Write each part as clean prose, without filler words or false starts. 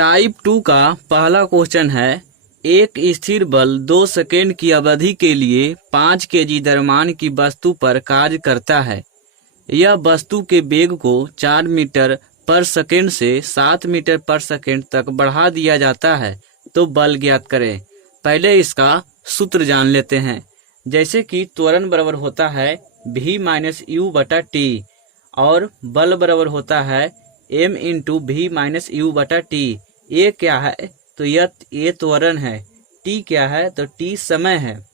Type 2 का पहला question है, एक स्थिर बल 2 सेकेंड की अवधि के लिए 5 केजी द्रव्यमान की वस्तु पर कार्य करता है। यह वस्तु के वेग को 4 मीटर पर सेकेंड से 7 मीटर पर सेकेंड तक बढ़ा दिया जाता है, तो बल ज्ञात करें। पहले इसका सूत्र जान लेते हैं। जैसे कि त्वरण बराबर होता है v माइनस यू बटा टी और बल बराबर होता है m into v minus u बटा टी। ये क्या है? तो ये त्वरण है। t क्या है? तो t समय है।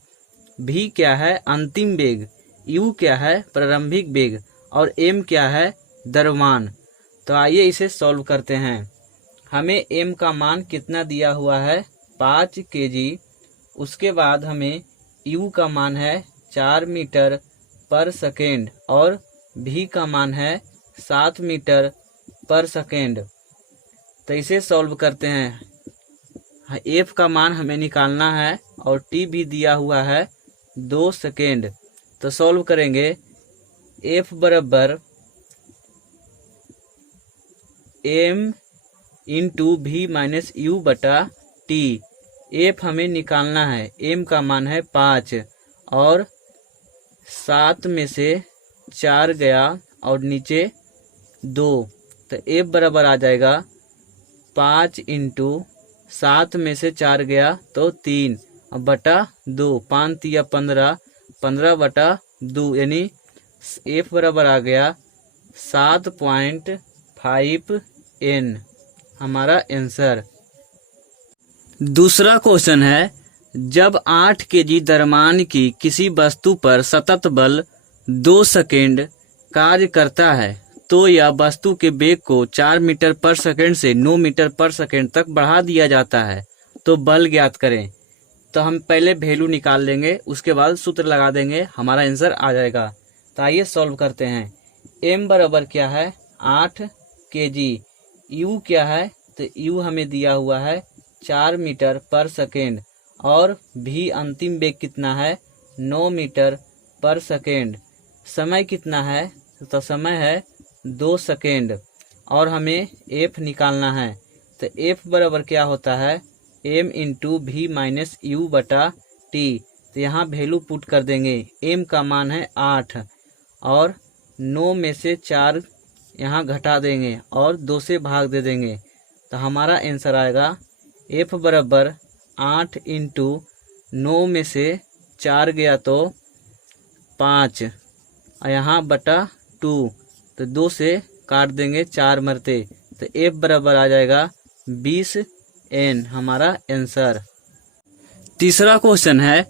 v क्या है? अंतिम वेग। u क्या है? प्रारंभिक वेग। और m क्या है? द्रव्यमान। तो आइए इसे सॉल्व करते हैं। हमें m का मान कितना दिया हुआ है? 5 केजी। उसके बाद हमें u का मान है 4 मीटर पर सेकेंड और v का मान है 7 मीटर पर सेकेंड। तो इसे सॉल्व करते हैं। f का मान हमें निकालना है और t भी दिया हुआ है 2 सेकेंड। तो सॉल्व करेंगे। f बराबर m into v minus u बटा टी। f हमें निकालना है। m का मान है 5 और 7 में से 4 गया और नीचे 2। तो f बराबर आ जाएगा 5 इंटू 7 में से 4 गया तो 3 और बटा 2। 5 तिया 15, 15 बटा 2 यानी f बराबर आ गया 7.5 n। हमारा आंसर। दूसरा क्वेश्चन है, जब 8 केजी द्रव्यमान की किसी वस्तु पर सतत बल 2 सेकेंड कार्य करता है तो यह वस्तु के वेग को 4 मीटर पर सेकेंड से 9 मीटर पर सेकेंड तक बढ़ा दिया जाता है, तो बल ज्ञात करें। तो हम पहले वैल्यू निकाल लेंगे, उसके बाद सूत्र लगा देंगे, हमारा आंसर आ जाएगा। तो आइए सॉल्व करते हैं। m बराबर क्या है? 8 केजी। u क्या है? तो u हमें दिया हुआ है 4 मीटर पर सेकेंड और v अंतिम वेग कितना है? 9 मीटर पर सेकेंड। समय कितना है? तो समय है 2 सेकेंड और हमें f निकालना है। तो f बराबर क्या होता है? m into v minus u बटा टी। तो यहाँ वैल्यू पुट कर देंगे। m का मान है 8 और 9 में से 4 यहाँ घटा देंगे और 2 से भाग दे देंगे। तो हमारा आंसर आएगा f बराबर 8 इंटू 9 में से 4 गया तो 5 और यहाँ बटा 2। तो 2 से काट देंगे 4 मरते। तो f बराबर आ जाएगा 20 n। हमारा आंसर। तीसरा क्वेश्चन है,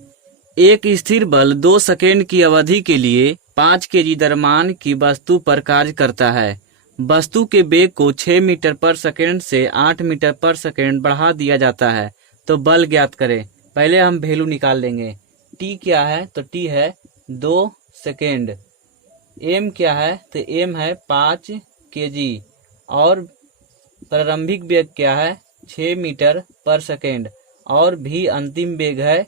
एक स्थिर बल 2 सेकेंड की अवधि के लिए 5 केजी द्रव्यमान की वस्तु पर कार्य करता है। वस्तु के वेग को 6 मीटर पर सेकेंड से 8 मीटर पर सेकेंड बढ़ा दिया जाता है, तो बल ज्ञात करें। पहले हम वैल्यू निकाल लेंगे। t क्या है? तो t है 2 सेकेंड। m क्या है? तो m है 5 केजी और प्रारंभिक वेग क्या है? 6 मीटर पर सेकेंड और v अंतिम वेग है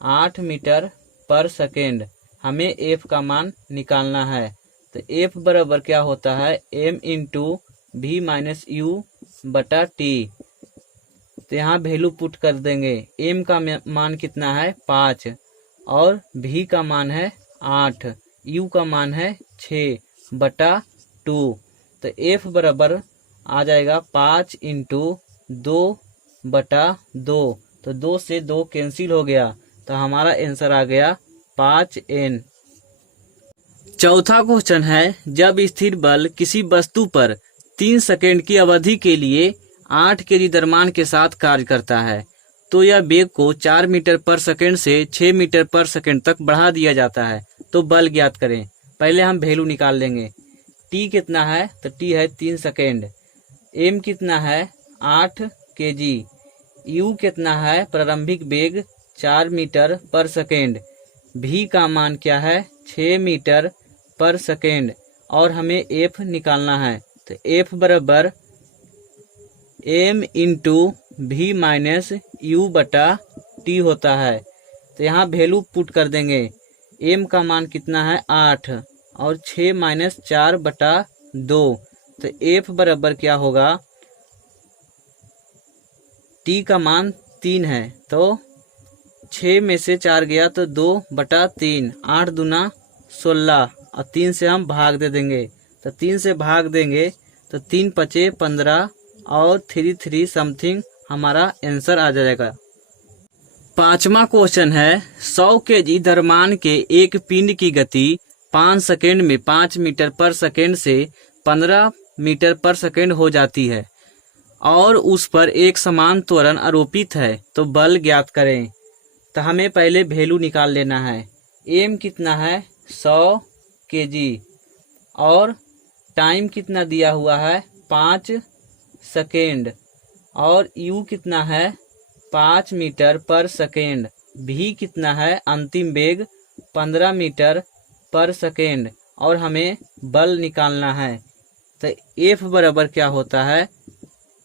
8 मीटर पर सेकेंड। हमें f का मान निकालना है। तो f बराबर क्या होता है? m into v minus u बटा टी। तो यहाँ वैल्यू पुट कर देंगे। m का मान कितना है? 5 और v का मान है 8, u का मान है 6 बटा 2। तो f बराबर आ जाएगा 5 इंटू 2 बटा 2। तो 2 से 2 कैंसिल हो गया, तो हमारा आंसर आ गया 5n। चौथा क्वेश्चन है, जब स्थिर बल किसी वस्तु पर 3 सेकेंड की अवधि के लिए 8 केजी द्रव्यमान के साथ कार्य करता है तो यह वेग को 4 मीटर पर सेकेंड से 6 मीटर पर सेकेंड तक बढ़ा दिया जाता है, तो बल ज्ञात करें। पहले हम वैल्यू निकाल लेंगे। t कितना है? तो t है 3 सेकेंड। m कितना है? 8 केजी। u कितना है? प्रारंभिक वेग 4 मीटर पर सेकेंड। v का मान क्या है? 6 मीटर पर सेकेंड और हमें f निकालना है। तो f बराबर m into v minus u बटा टी होता है। तो यहाँ वैल्यू पुट कर देंगे। m का मान कितना है? 8 और 6 माइनस 4 बटा 2। तो f बराबर क्या होगा? टी का मान 3 है, तो 6 में से 4 गया तो 2/3, 8 दूना 16 और 3 से हम भाग दे देंगे। तो 3 से भाग देंगे तो 3 पचे 15 और 3 समथिंग हमारा आंसर आ जाएगा। पांचवा क्वेश्चन है 100 kg द्रव्यमान के एक पिंड की गति 5 सेकंड में 5 मीटर पर सेकंड से 15 मीटर पर सेकंड हो जाती है और उस पर एक समान त्वरण आरोपित है, तो बल ज्ञात करें। तो हमें पहले वैल्यू निकाल लेना है। एम कितना है 100 kg और टाइम कितना दिया हुआ है 5 सेकेंड और यू कितना है 5 मीटर पर सेकेंड, भी कितना है अंतिम वेग 15 मीटर पर सेकेंड और हमें बल निकालना है। तो एफ बराबर क्या होता है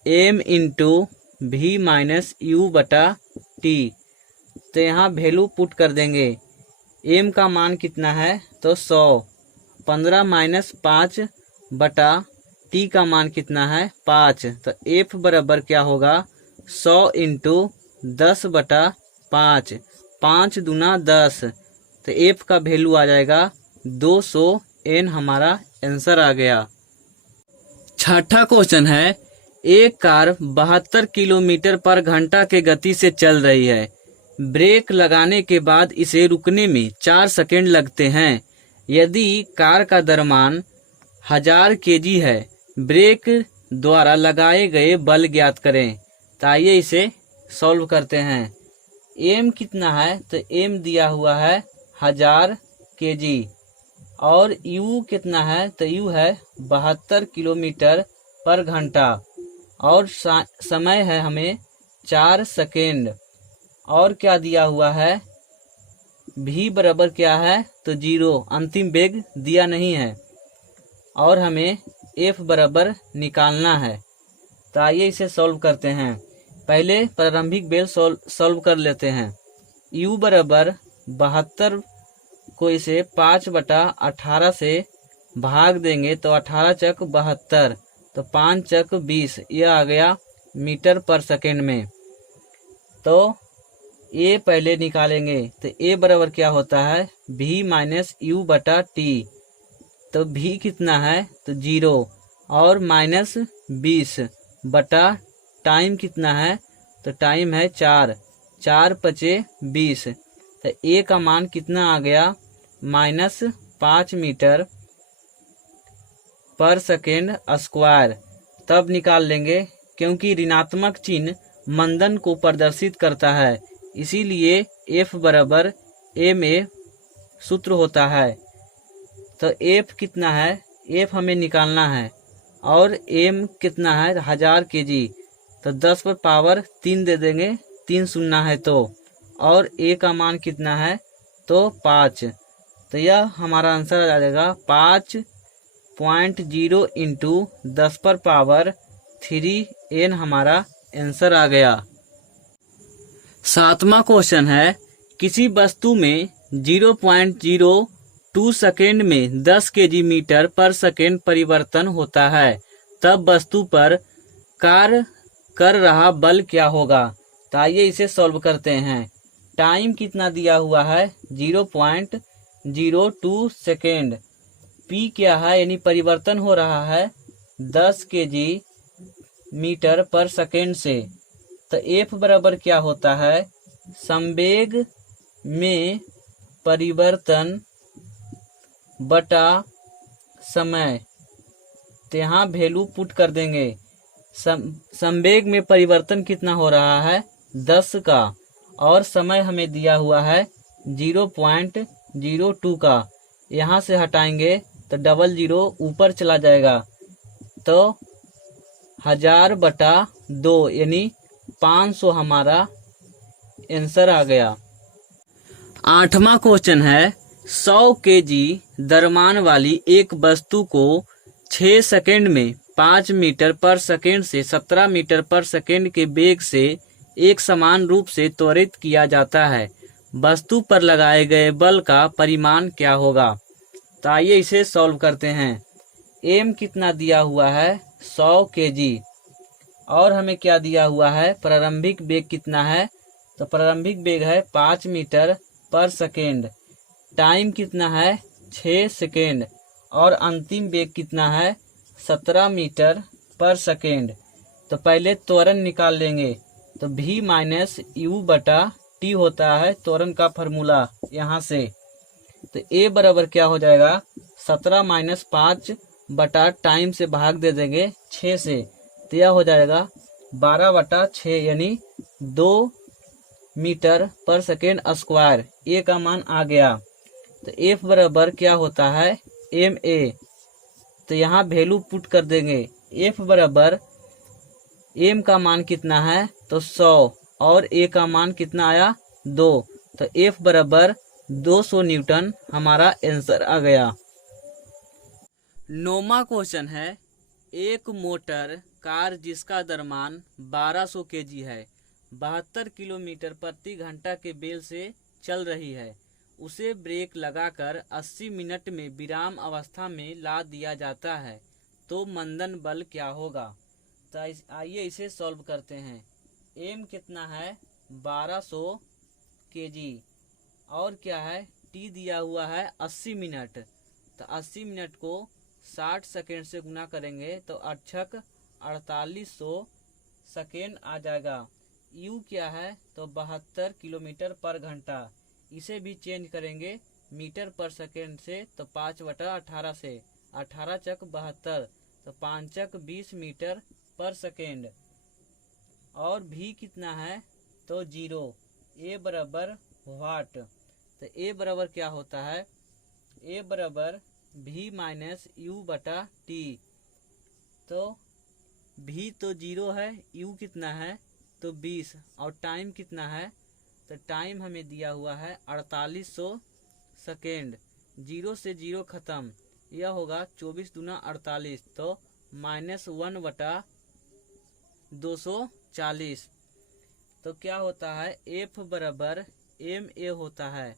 एम इंटू भी माइनस यू बटा टी। तो यहाँ वैल्यू पुट कर देंगे। एम का मान कितना है तो 100, 15 माइनस 5 बटा टी का मान कितना है 5। तो एफ बराबर क्या होगा 100 इंटू 10 बटा 5, 5 दूना 10। तो एफ का वैल्यू आ जाएगा 200 एन, हमारा आंसर आ गया। छठा क्वेश्चन है एक कार 72 किलोमीटर पर घंटा के गति से चल रही है। ब्रेक लगाने के बाद इसे रुकने में 4 सेकंड लगते हैं। यदि कार का द्रव्यमान 1000 kg है, ब्रेक द्वारा लगाए गए बल ज्ञात करें। तो आइए इसे सॉल्व करते हैं। एम कितना है तो एम दिया हुआ है 1000 kg और यू कितना है तो यू है 72 किलोमीटर पर घंटा और समय है हमें 4 सेकेंड और क्या दिया हुआ है भी बराबर क्या है तो 0, अंतिम वेग दिया नहीं है और हमें एफ बराबर निकालना है। तो आइए इसे सॉल्व करते हैं। पहले प्रारंभिक वेग सॉल्व कर लेते हैं। यू बराबर 72 को इसे 5/18 से भाग देंगे तो 18 चक 72, तो 5 चक 20, यह आ गया मीटर पर सेकेंड में। तो ए पहले निकालेंगे तो ए बराबर क्या होता है भी माइनस यू बटा टी। तो भी कितना है तो 0 और माइनस 20 बटा टाइम कितना है तो टाइम है 4, 4 पचे 20। तो ए का मान कितना आ गया -5 मीटर पर सेकेंड स्क्वायर। तब निकाल लेंगे क्योंकि ऋणात्मक चिन्ह मंदन को प्रदर्शित करता है, इसीलिए एफ बराबर एम ए सूत्र होता है। तो एफ कितना है एफ हमें निकालना है और एम कितना है 1000 kg, तो 10 पर पावर 3 दे देंगे, 3 शून्य है तो, और ए का मान कितना है तो 5। तो यह हमारा आंसर आ जाएगा 5.0 इंटू 10 पर पावर 3 एन, हमारा आंसर आ गया। सातवां क्वेश्चन है किसी वस्तु में 0.02 सेकेंड में 10 kg मीटर पर सेकेंड परिवर्तन होता है, तब वस्तु पर कार्य कर रहा बल क्या होगा। तो आइए इसे सॉल्व करते हैं। टाइम कितना दिया हुआ है 0.02 सेकेंड, पी क्या है यानी परिवर्तन हो रहा है 10 kg मीटर पर सेकेंड से। तो एफ बराबर क्या होता है संवेग में परिवर्तन बटा समय। तो यहाँ वैल्यू पुट कर देंगे। संवेग में परिवर्तन कितना हो रहा है 10 का और समय हमें दिया हुआ है 0.02 का। यहाँ से हटाएंगे तो 00 ऊपर चला जाएगा, तो 1000/2 यानी 500 हमारा आंसर आ गया। आठवां क्वेश्चन है 100 kg द्रव्यमान वाली एक वस्तु को 6 सेकेंड में 5 मीटर पर सेकेंड से 17 मीटर पर सेकेंड के वेग से एक समान रूप से त्वरित किया जाता है। वस्तु पर लगाए गए बल का परिमाण क्या होगा। तो आइए इसे सॉल्व करते हैं। एम कितना दिया हुआ है 100 kg और हमें क्या दिया हुआ है, प्रारंभिक वेग कितना है, तो प्रारंभिक वेग है 5 मीटर पर सेकेंड, टाइम कितना है 6 सेकेंड, और अंतिम वेग कितना है 17 मीटर पर सेकेंड। तो पहले त्वरण निकाल लेंगे, तो v माइनस यू बटा टी होता है त्वरण का फॉर्मूला यहाँ से। तो a बराबर क्या हो जाएगा, 17 माइनस 5 बटा टाइम से भाग दे देंगे 6 से, तो यह हो जाएगा 12 बटा 6 यानी 2 मीटर पर सेकेंड स्क्वायर। ए का मान आ गया। तो एफ बराबर क्या होता है एम ए, तो यहाँ वैल्यू पुट कर देंगे। एफ बराबर एम का मान कितना है तो 100 और ए का मान कितना आया 2, तो एफ बराबर 200 न्यूटन हमारा आंसर आ गया। 9वां क्वेश्चन है, एक मोटर कार जिसका द्रव्यमान 1200 केजी है, 72 किलोमीटर प्रति घंटा के बेल से चल रही है, उसे ब्रेक लगाकर 80 मिनट में विराम अवस्था में ला दिया जाता है, तो मंदन बल क्या होगा। तो आइए इसे सॉल्व करते हैं। एम कितना है 1200 केजी और क्या है टी दिया हुआ है 80 मिनट, तो 80 मिनट को 60 सेकेंड से गुना करेंगे तो अक्षक 4800 सेकेंड आ जाएगा। यू क्या है तो 72 किलोमीटर पर घंटा, इसे भी चेंज करेंगे मीटर पर सेकेंड से, तो 5/18 से 18 चक 72, तो 5 चक 20 मीटर पर सेकेंड। और भी कितना है तो 0। ए बराबर वाट, तो ए बराबर क्या होता है, ए बराबर भी माइनस यू बटा टी, तो भी तो 0 है, यू कितना है तो 20, और टाइम कितना है तो टाइम हमें दिया हुआ है 4800 सेकेंड। 0 से 0 खत्म, यह होगा 24 दूना 48, तो -1 बटा 240। तो क्या होता है एफ बराबर एम ए होता है,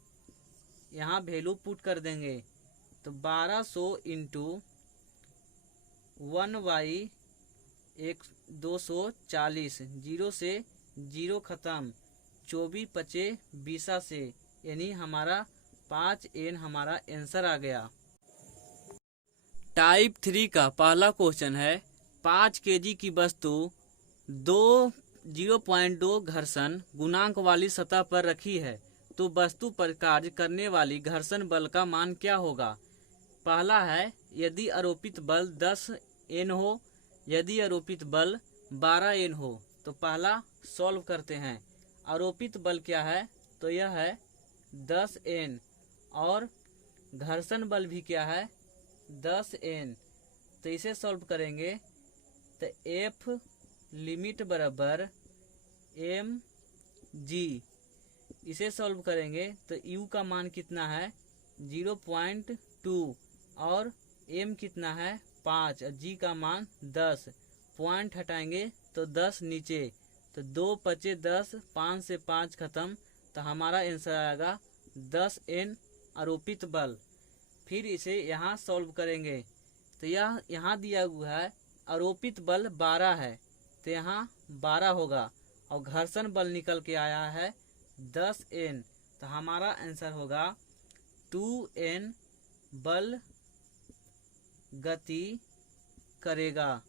यहाँ वैल्यू पुट कर देंगे, तो 1200 इंटू 1/240, 0 से 0 खत्म, 24 पचे 20 से, यानी हमारा 5n हमारा आंसर आ गया। टाइप 3 का पहला क्वेश्चन है, 5 केजी की वस्तु 0.2 घर्षण गुणांक वाली सतह पर रखी है, तो वस्तु पर कार्य करने वाली घर्षण बल का मान क्या होगा। पहला है यदि आरोपित बल 10N हो, यदि आरोपित बल 12N हो। तो पहला सॉल्व करते हैं। आरोपित बल क्या है तो यह है 10N, और घर्षण बल भी क्या है 10N, तो इसे सॉल्व करेंगे तो F लिमिट बराबर mg, इसे सॉल्व करेंगे तो u का मान कितना है 0.2, और m कितना है 5, और g का मान 10, पॉइंट हटाएंगे तो 10 नीचे, तो 2 पचे 10, 5 से 5 खत्म, तो हमारा आंसर आएगा 10N आरोपित बल। फिर इसे यहाँ सॉल्व करेंगे तो यह यहाँ दिया हुआ है आरोपित बल 12 है, तो यहाँ 12 होगा, और घर्षण बल निकल के आया है 10N, तो हमारा आंसर होगा 2N बल गति करेगा।